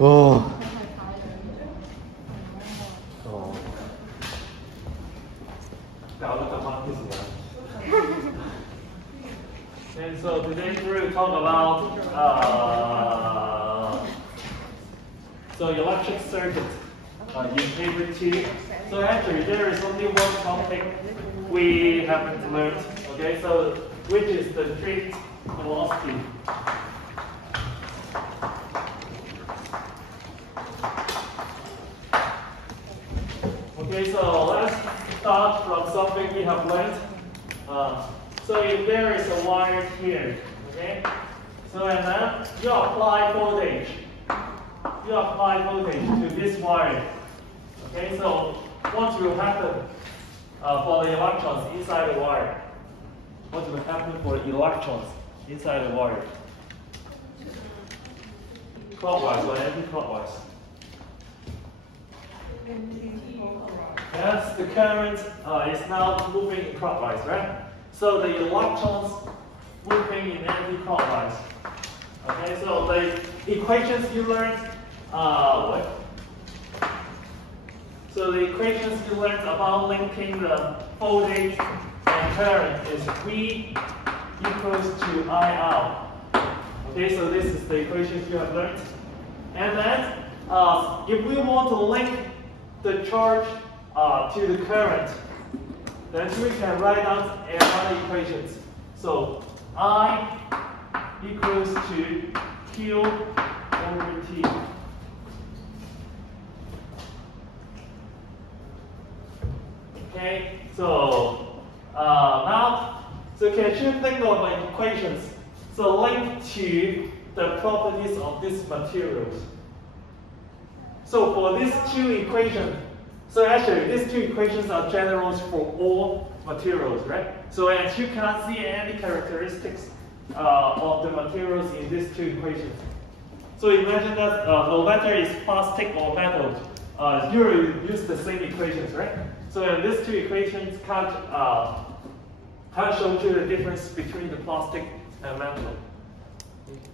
Oh. Oh. And so today we're going to talk about so electric circuit in paper 2. So actually there is only one topic we haven't learned. Okay, so which is the drift velocity. Okay, so let's start from something we have learned. So if there is a wire here, okay, so and then you apply voltage. You apply voltage to this wire. Okay, so what will happen for the electrons inside the wire? What will happen for the electrons inside the wire? Clockwise or anti-clockwise? Yes, the current is now moving clockwise, right? So the electrons moving in anti-clockwise. Okay, so the equations you learned, So the equations you learned about linking the voltage and current is V equals to IR. Okay, so this is the equations you have learned. And then, if we want to link the charge to the current, then we can write down another equations. So I equals to Q over T. Okay, so now, so can you think of like equations? So linked to the properties of these materials. So for these two equations, so actually these two equations are generals for all materials, right? So and you cannot see any characteristics of the materials in these two equations. So imagine that no matter it's plastic or metal, you will use the same equations, right? So these two equations can't show you the difference between the plastic and metal.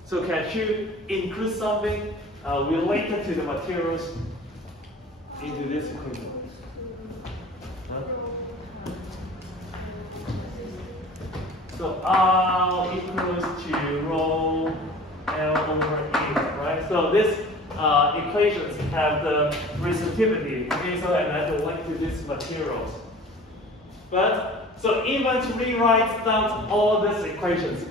So can you include something related to the materials into this equation? So R equals to rho L over E, right? So this equations have the resistivity, okay, so and then the link to these materials. But so even to rewrite down all these equations,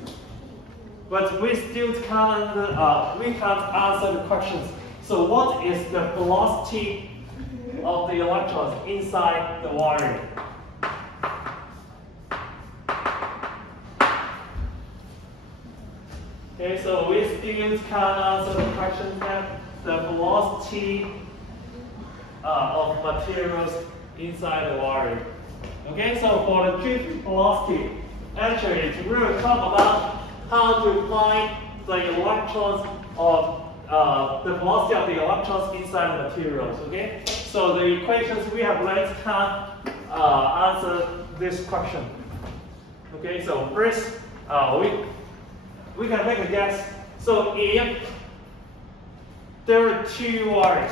but we still can't answer the questions. So what is the velocity of the electrons inside the wire? Okay, so we still can't answer the question that the velocity of materials inside the wire. Okay, so for the drift velocity, actually we will talk about how to find the electrons of the velocity of the electrons inside the materials. Okay, so the equations we have learned can't answer this question. Okay, so first we can make a guess. So if there are two wires,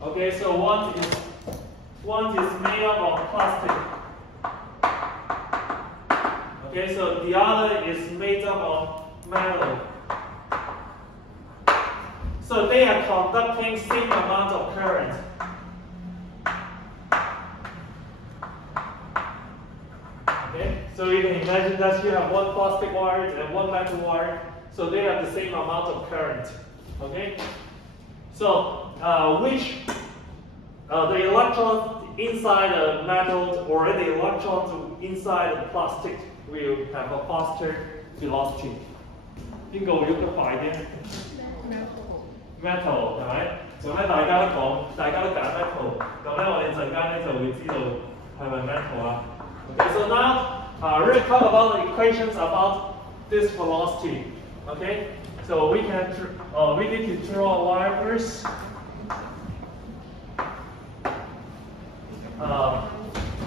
okay, so one is made up of plastic. Okay, so the other is made up of metal. So they are conducting same amount of current. Okay, so you can imagine that you have one plastic wire and one metal wire, so they have the same amount of current. Okay, so the electrons inside the metal or the electrons inside the plastic will have a faster velocity. 邊個會喐得快啲 ？Metal 係咪？咁咧大家都揀 metal， 咁咧我哋陣間咧就會知道係咪 metal 啦。Okay, so now we're going to talk about the equations about this velocity. Okay, so we need to draw a wire first.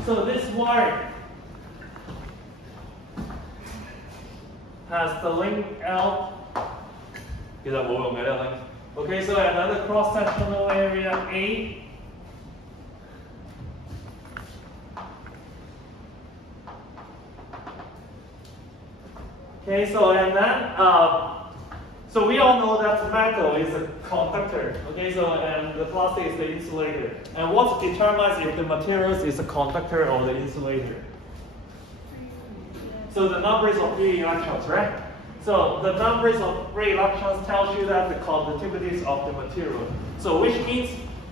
So this wire has the length L. 其實冇用嘅呢個 length。Okay, so another cross-sectional area A. Okay, so and then so we all know that metal is a conductor. Okay, so and the plastic is the insulator. And what determines if the materials is a conductor or the insulator? So the numbers of free electrons, right? So the numbers of free electrons tells you that the conductivities of the material. So which means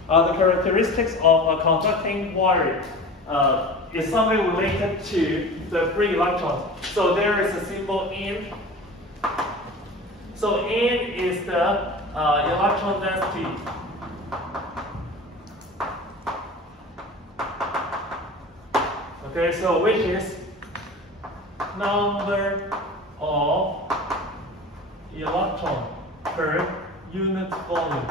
the characteristics of a conducting wire is something related to the free electrons. So there is a symbol N. So N is the electron density. Okay, so which is number of electron per unit volume.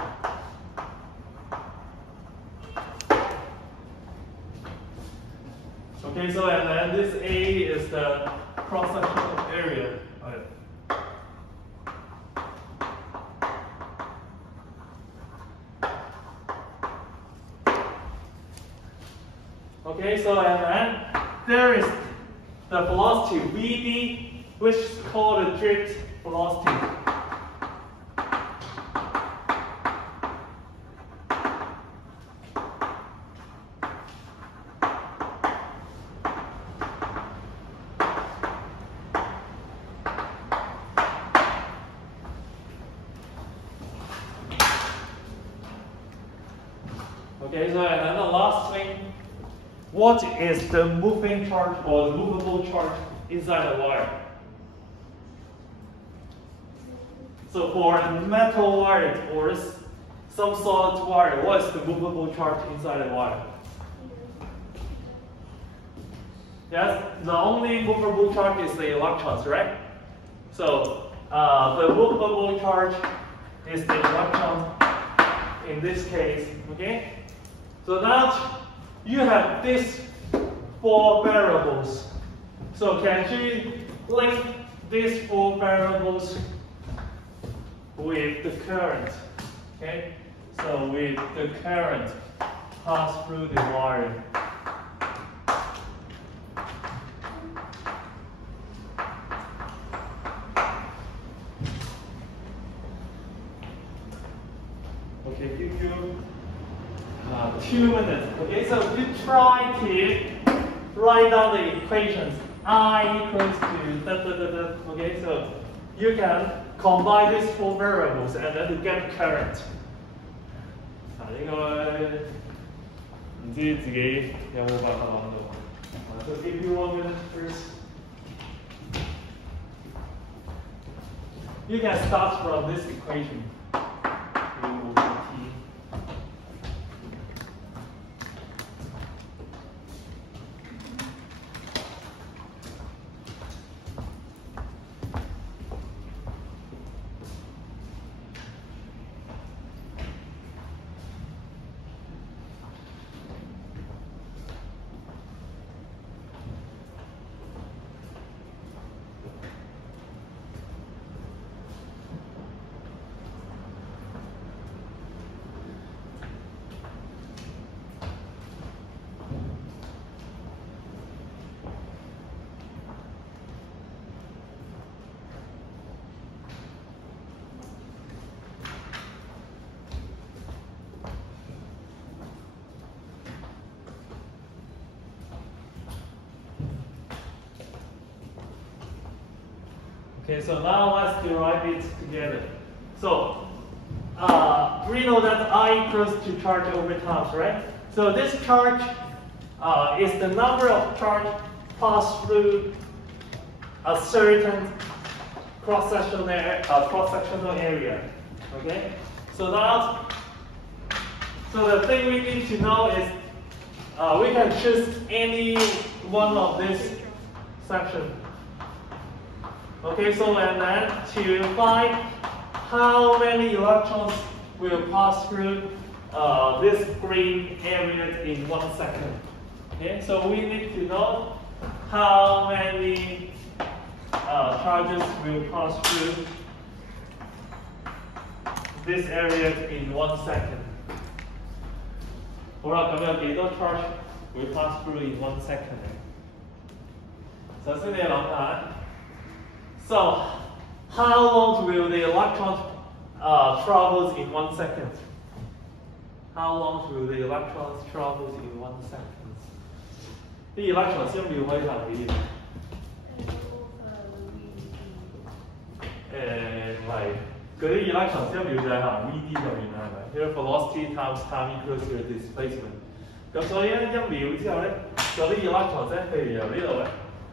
Okay, so and then this A is the cross-sectional area. Okay, so and then there is the velocity Vd, which is called the drift velocity. Okay, so and then the last thing, what is the moving charge or the movable charge inside the wire? So for a metal wire or some solid wire, what is the movable charge inside the wire? Yes, the only movable charge is the electrons, right? So the movable charge is the electron in this case, okay? So now you have these four variables. So can you link these four variables with the current? Okay, so with the current pass through the wire. Okay, give you 2 minutes. Okay, so you try to write down the equations. I equals to da da da da. Okay, so you can combine these four variables and then to get current. 應該唔知自己有冇辦法諗到。So give you 1 minute first. You can start from this equation. Okay, so now let's derive it together. So we know that I equals to charge over times, right? So this charge is the number of charge passed through a certain cross-sectional area. Okay, so now, so the thing we need to know is we can choose any one of this section. Okay, so and then to find how many electrons will pass through this green area in 1 second. Okay, so we need to know how many charges will pass through this area in 1 second. 好啦，咁有幾多 charge 會 pass through in 1 second 咧？首先你諗下 ，so how long will the electron travels in 1 second? How long will the electrons travels in 1 second? 啲 electron 1秒可以行幾遠？唔係，嗰啲 electron 1秒就係行 v_d 就遠啦，係咪？因為 velocity times time equals to displacement。咁所以咧1秒之後咧，嗰啲 electron 咧，譬如由呢度咧，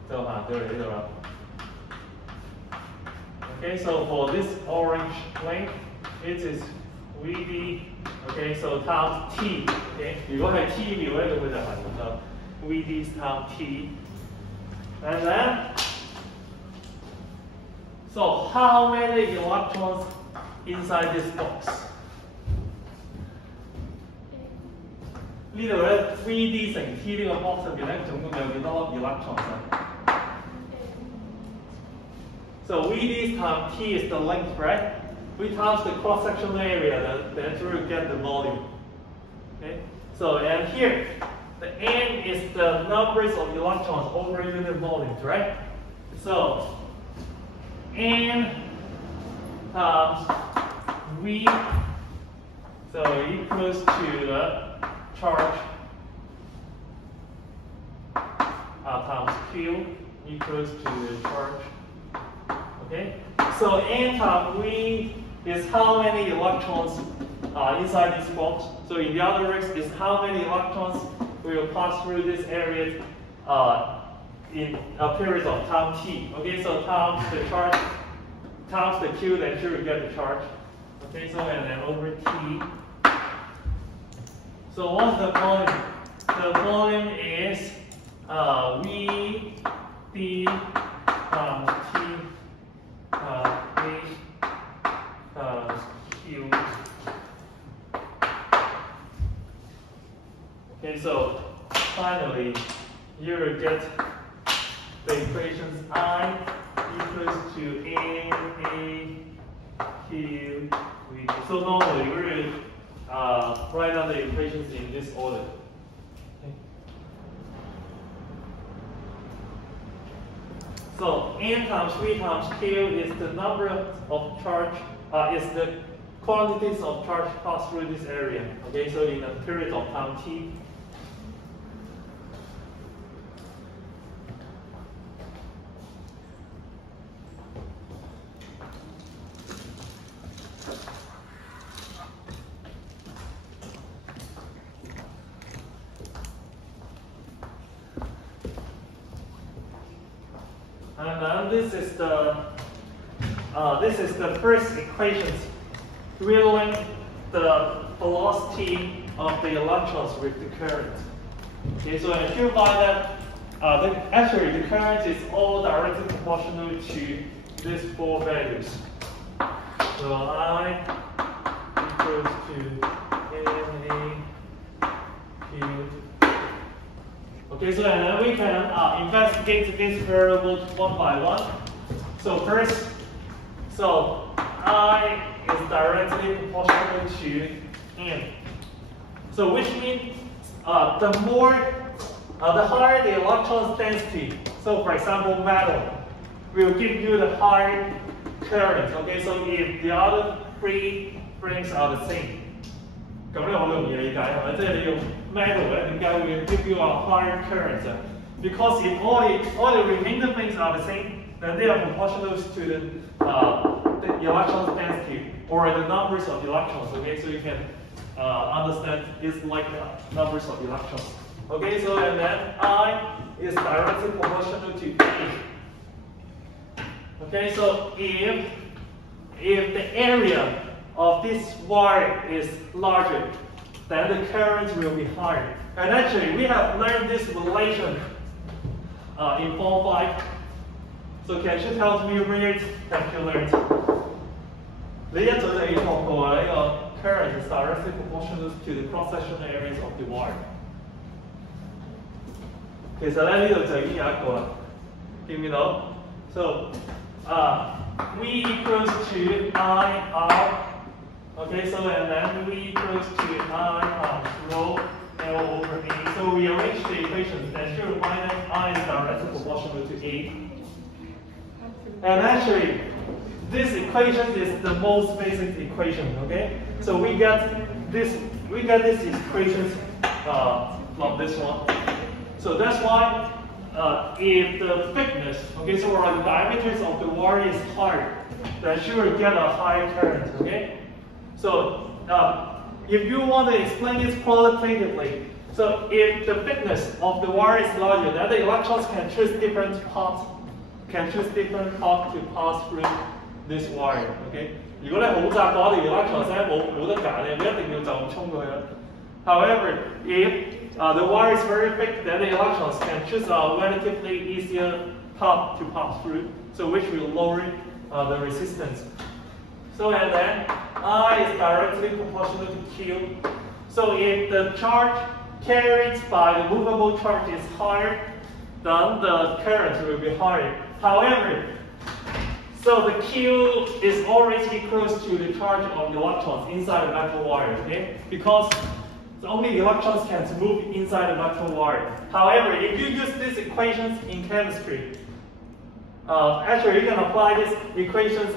就行到嚟呢度啦。Okay, so for this orange length, it is v_d. Okay, so times t. Okay, 如果係 t 秒咧，咁佢就行咁多 v_d times t. And then, so how many electrons inside this box? 呢度咧 v_d 乘 t 呢個 box 入邊咧，總共有幾多粒 electrons 啊？ So v_d times t is the length, right? We times the cross-sectional area, then to get the volume. Okay. So and here, the n is the numbers of electrons over unit volumes, right? So n times v, so equals to the charge times q equals to the charge. Okay, so n times v is how many electrons inside this box. So in the other words, is how many electrons will pass through this area in a period of time t. Okay, so times the charge times the q, then you will get the charge. Okay, so and then over t. So what's the volume? The volume is v d times t. Q. Okay, so finally, you will get the equations I equals to N, A, Q, V. So normally, we will write down the equations in this order. Okay. So N times V times Q is the number of charge, is the quantities of charge passed through this area. Okay, so in a period of time t. And then this is the first equation revealing the velocity of the electrons with the current. Okay, so if you find that actually the current is all directly proportional to these four values. So I equals to NA Q. Okay, so and then we can investigate these variables one by one. So first, so I is directly proportional to N. So which means the higher the electron density. So for example, metal will give you the higher current. Okay, so if the other three rings are the same. 咁咧好容易理解係咪？即係你用 metal 咧，點解會 give you a higher current? Because if all the remaining things are the same, then they are proportional to the electron density or the numbers of electrons. Okay, so you can understand it's like numbers of electrons. Okay, so and then I is directly proportional to A. Okay, so if the area of this wire is larger, then the current will be higher. And actually, we have learned this relation in Form 5. So can you tell me where have you learned? 你一早就已經學過呢個 current is directly proportional to the cross-sectional areas of the wire. 其實咧呢度就已經有一個啦，見唔見到 ？So V equals to I R. Okay, so and then V equals to I times rho L over A. So we arrange the equations and should find that I is directly proportional to A. And actually, this equation is the most basic equation. Okay, so we get this equations from this one. So that's why if the thickness, okay, so the diameters of the wire is higher, then you will get a higher current. Okay, so if you want to explain this qualitatively, so if the thickness of the wire is larger, then the electrons can choose different paths to pass through this wire. Okay， 如果你好窄嘅話，你 electrons 咧冇得揀嘅，你一定要就咁衝過去啦。However, if the wire is very thick, then the electrons can choose a relatively easier path to pass through, so which will lower the resistance. So and then I is directly proportional to Q. So if the charge carried by the movable charge is higher, then the current will be higher. However, so the Q is always equals to the charge of electrons inside the metal wire, okay? Because only electrons can move inside the metal wire. However, if you use these equations in chemistry, actually you can apply these equations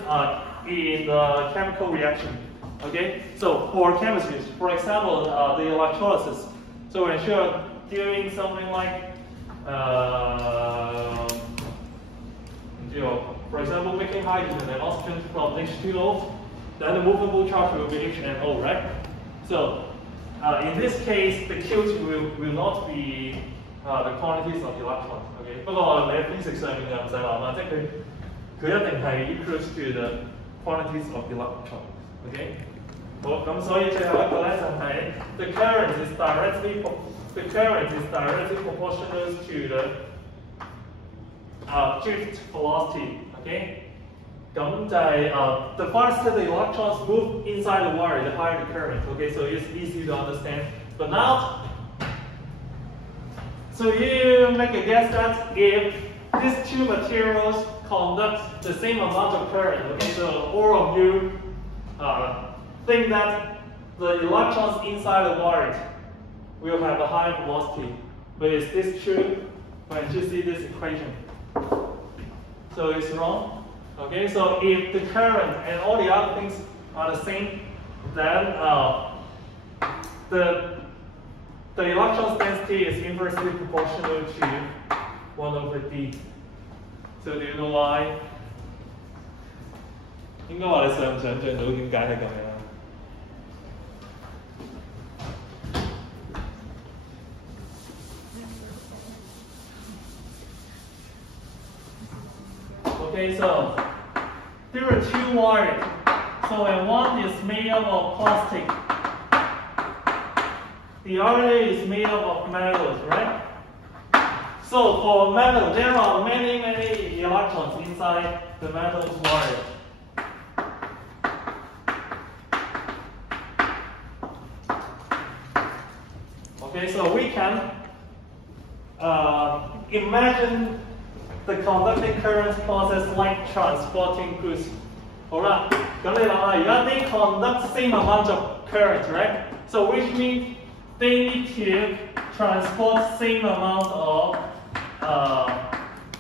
in the chemical reaction. Okay, so for chemistry, for example, the electrolysis. So when you're doing something like, for example, making hydrogen and oxygen from H2O, then the movable charge will be H and O, right? So in this case, the Qs will not be the quantities of electrons. Okay， 不過你喺 physics 上面就唔使諗啦，即係佢一定係 equals to the quantities of electrons. Okay， 好，咁所以最後一個咧就係 the current is directly proportional to the drift velocity. Okay， 咁就係the faster the electrons move inside the wire, the higher the current. Okay, so it's easy to understand. But now, so you make a guess that if these two materials conduct the same amount of current, okay, so all of you think that the electrons inside the wire will have a high velocity. But is this true when you see this equation? So it's wrong. Okay, so if the current and all the other things are the same, then the electron density is inversely proportional to 1 over d. So do you know why? 應該話你想唔想像到點解係咁樣？Okay, so there are two wires. So and one is made up of plastic. The other is made up of metals, right? So for metal, there are many electrons inside the metal's wire. Okay, so we can imagine the conducting current process like transporting goods. 好啦，咁你諗下，而家 they conduct same amount of current, right? So which means they need to transport same amount of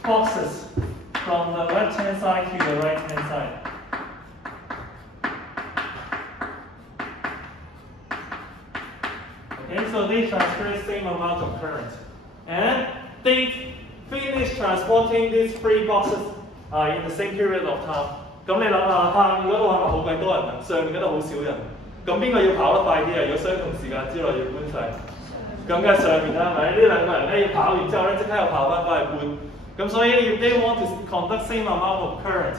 boxes from the left-hand side to the right-hand side. Okay, so they transfer the same amount of current, and they finish transporting these 3 boxes in the same period of time. 咁你諗下，下面嗰度係咪好鬼多人啊？上面嗰度好少人。咁邊個要跑得快啲啊？如果相同時間之內要搬晒，咁梗係上面啦，係咪？呢兩個人咧要跑完之後咧，即刻又跑翻返去搬。咁所以 if they want to conduct same amount of current,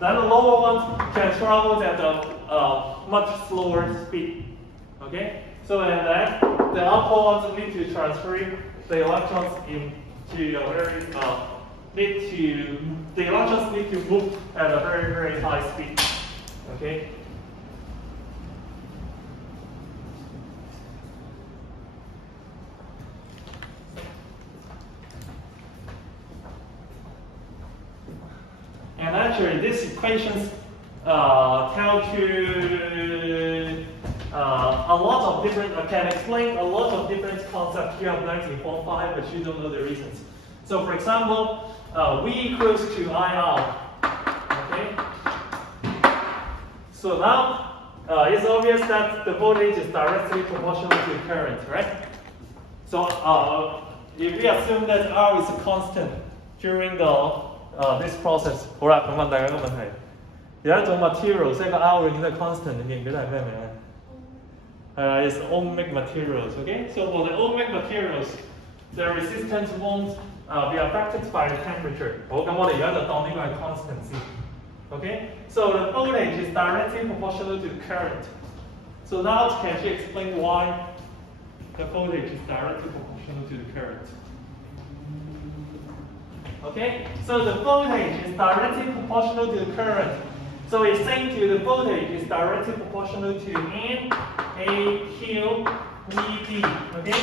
then the lower ones can travel at a much slower speed. Okay, so and then the upper ones need to transfer the electrons into a very the electrons need to move at a very high speed. Okay. And actually, these equations calculate a lot of different, can explain a lot of different concepts you have learned in Form 5, but you don't know the reasons. So for example, V equals to IR. Okay. So now it's obvious that the voltage is directly proportional to the current, right? So if we assume that R is a constant during this process， 好啦，咁問大家個問題，有一種 material 即係個 R 永遠都係 constant， 你記唔記得係咩名啊？It's ohmic materials. Okay, so for the ohmic materials, the resistance won't be affected by the temperature. 好，咁我哋而家就當呢個係 constant 先。Okay, so the voltage is directly proportional to the current. So now can you explain why the voltage is directly proportional to the current? Okay, so the voltage is directly proportional to the current. So it's saying to the voltage is directly proportional to N, A, Q, V, D. Okay,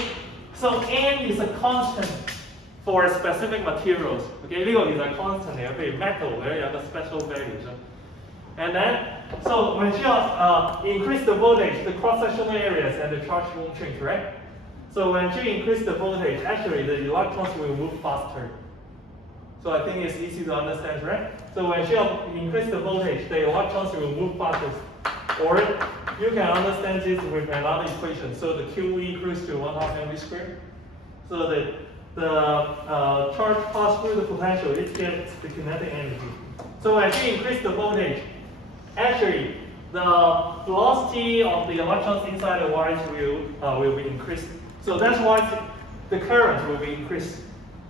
so N is a constant for specific materials. Okay, 呢個其實係 constant 嚟嘅，譬如 metal 咧有個 special values. And then, so when you increase the voltage, the cross-sectional areas and the charge won't change, right? So when you increase the voltage, actually the electrons will move faster. So I think it's easy to understand, right? So when you increase the voltage, the electrons will move faster. Or you can understand this with another equation. So the QE equals to 1/2 mv squared. So the charge passes through the potential, it gets the kinetic energy. So as you increase the voltage, actually the velocity of the electrons inside the wires will be increased. So that's why the current will be increased.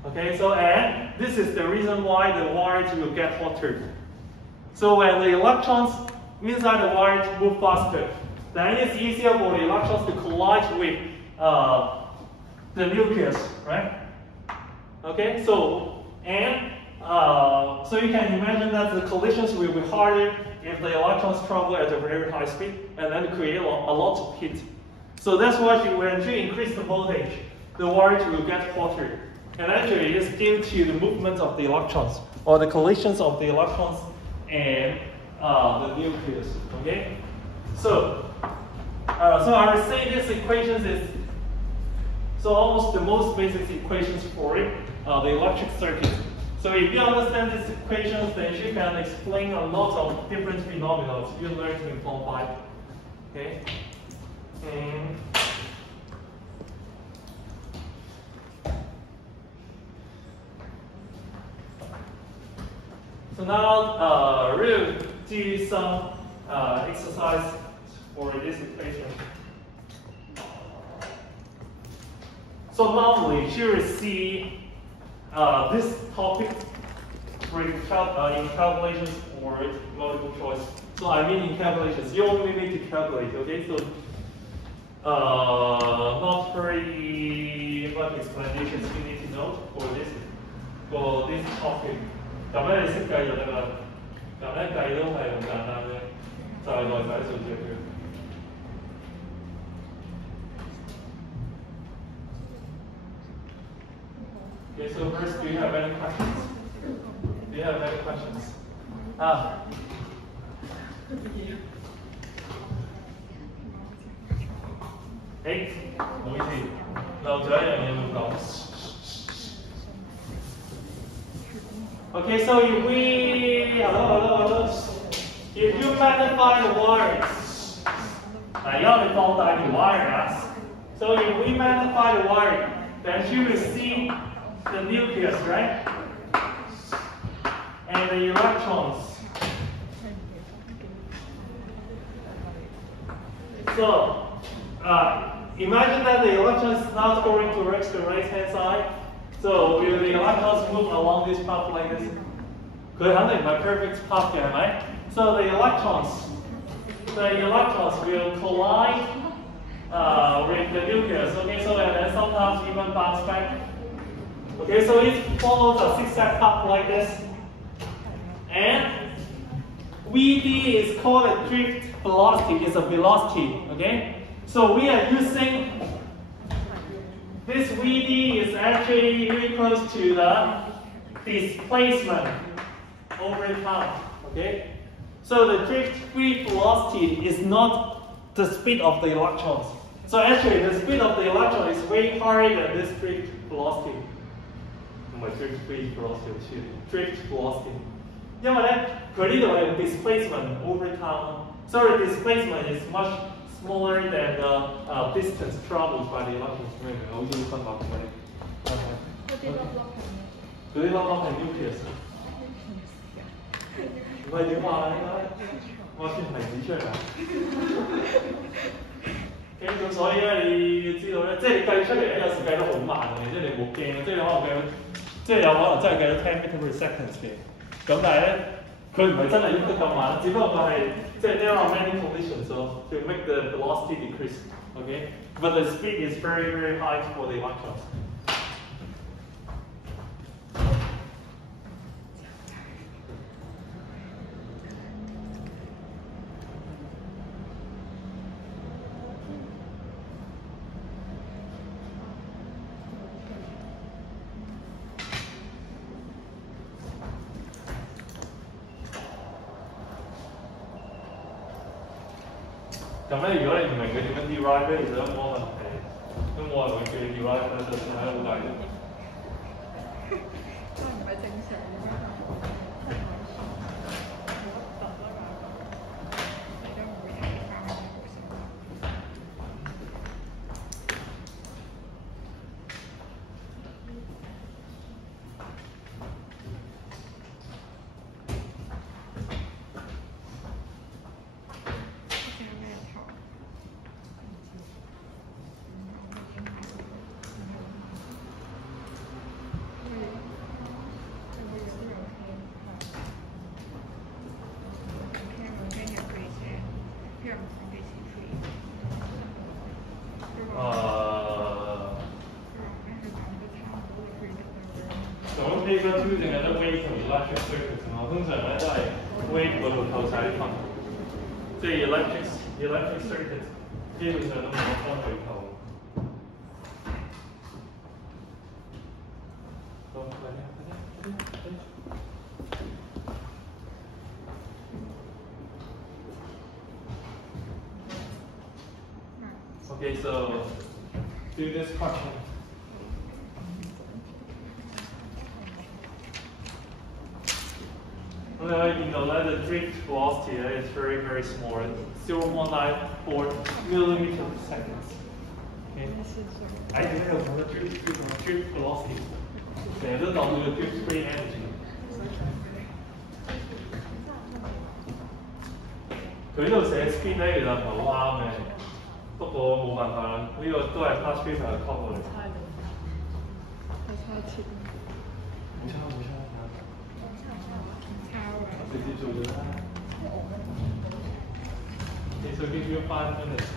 Okay, so and this is the reason why the wires will get hotter. So when the electrons inside the wires move faster, then it's easier for the electrons to collide with the nucleus, right? Okay, so so you can imagine that the collisions will be harder if the electrons travel at a very high speed and then create a lot of heat. So that's why when you increase the voltage, the wires will get hotter. And actually, it's due to the movement of the electrons or the collisions of the electrons and the nucleus. Okay, so I would say this equations is almost the most basic equations for it, the electric circuit. So if you understand these equations, then you can explain a lot of different phenomena you learned in Form 5. Okay. So now we'll do some exercise for this equation. So normally you will see this topic in calculations or multiple choice. So I mean in calculations, you only need to calculate, okay? So not very much explanations you need to know for this topic. 咁咧你識計就得啦，咁咧計都係咁簡單啫，就係內在數字嘅。Okay, so first, do you have any questions? Do you have any questions? Hey, 唔好意思，漏咗一樣嘢冇講。Okay, so if you magnify the wires, so if we magnify the wire, then you will see the nucleus, right? And the electrons. So imagine that the electron is not going towards the right hand side. So will the electrons move along this path like this? 佢肯定唔係 perfect path 嘅，係咪？ So the electrons will collide with the nucleus. Okay, so and then sometimes even bounce back. Okay, so it follows a zigzag path like this. And VD is called a drift velocity. It's a velocity. Okay, so we are using. This VD is actually equal to the displacement over time. Okay, So the drift-free velocity is not the speed of the electrons. So actually, the speed of the electron is way higher than this drift velocity. 唔係 drift-free velocity，drift velocity。因為咧，佢呢度係用 displacement over time，so the displacement is much smaller than the distance traveled by the electrons。咩嚟？好似分劃出嚟。嗰啲粒係 nucleus。唔係點話咧？我先提指出嚟。咁所以咧，你要知道咧，即係你計出嚟咧，有時計得好慢嘅，即係你冇驚嘅，即係你可能計到，即係有可能真係計到10 meter per second 嘅。咁但係咧，佢唔係真係喐得咁慢，只不過佢係即係 there are many conditions so to make the velocity decrease. Okay, but the speed is very very high for the electrons. 咁咧，如果你唔明佢點樣 derive 咧，其實都冇問題，都冇人會叫你 derive 咧，就算喺好大嘅。都唔係正常嘅。你都唔會睇翻。咁 paper 2淨係得 wave 同 electric circuits 嘛，通常咧都係 wave 嗰度扣晒啲分，即係 electric circuits 基本上都冇乜分去扣。好，快啲。Okay, so do this question. You know that the drift velocity is very, very small, 0.194 millimeter per second. Okay. I think that's what the drift velocity. 成日都當佢嘅 drift free energy。佢呢度寫 speed 咧，其實唔係好啱嘅，不過冇辦法啦，呢個都係 past paper 嘅 copy 嚟。冇差。直接做咗啦。Okay, so give you 5 minutes.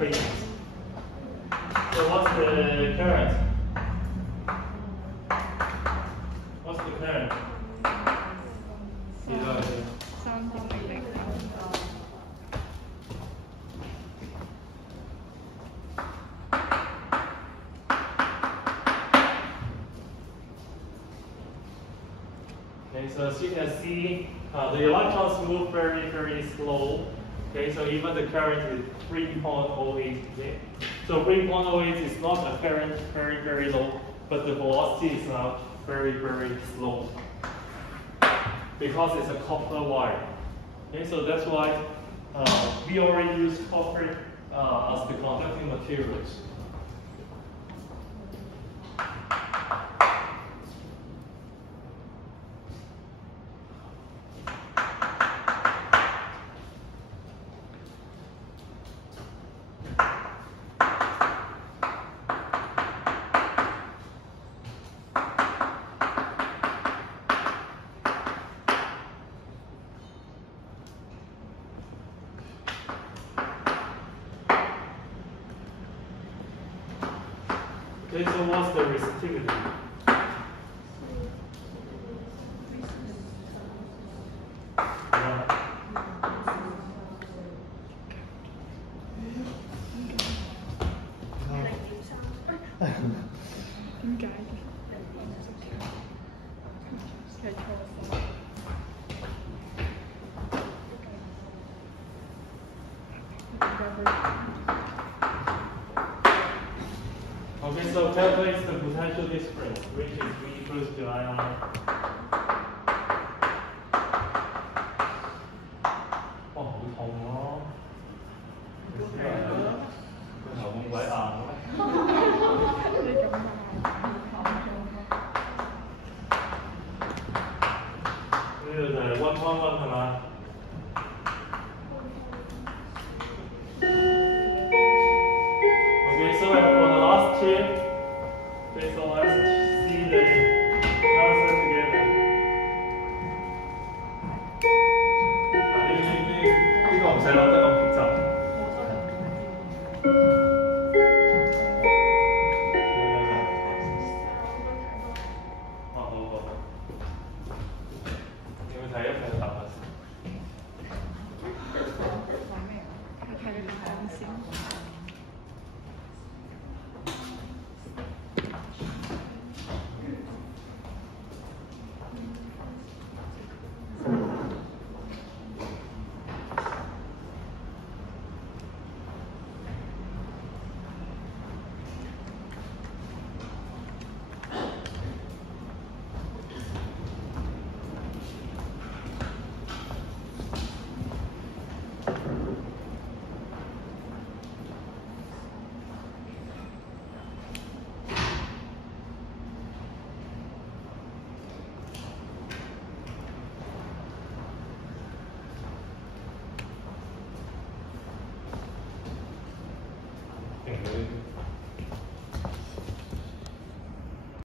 equations. So what's the current? What's the current? Something like that. Okay, so as you can see, the electrons move very, very slow. Okay, so even the current is 3.08. Okay? So 3.08 is not a current very, very low, but the velocity is now very, very slow because it's a copper wire. Okay, so that's why we already use copper as the conducting materials. Okay, so what's the resistivity? Okay, so calculate the potential difference, which is V equals to I. 哇，好痛咯！你知啊？個頭咁鬼硬呢度就係 1.1 係嘛？ Okay, so for the last two, okay, so let's see the answer together. 呢個唔使諗得咁複雜。好。你會睇一睇答案先。睇個答案先。Okay.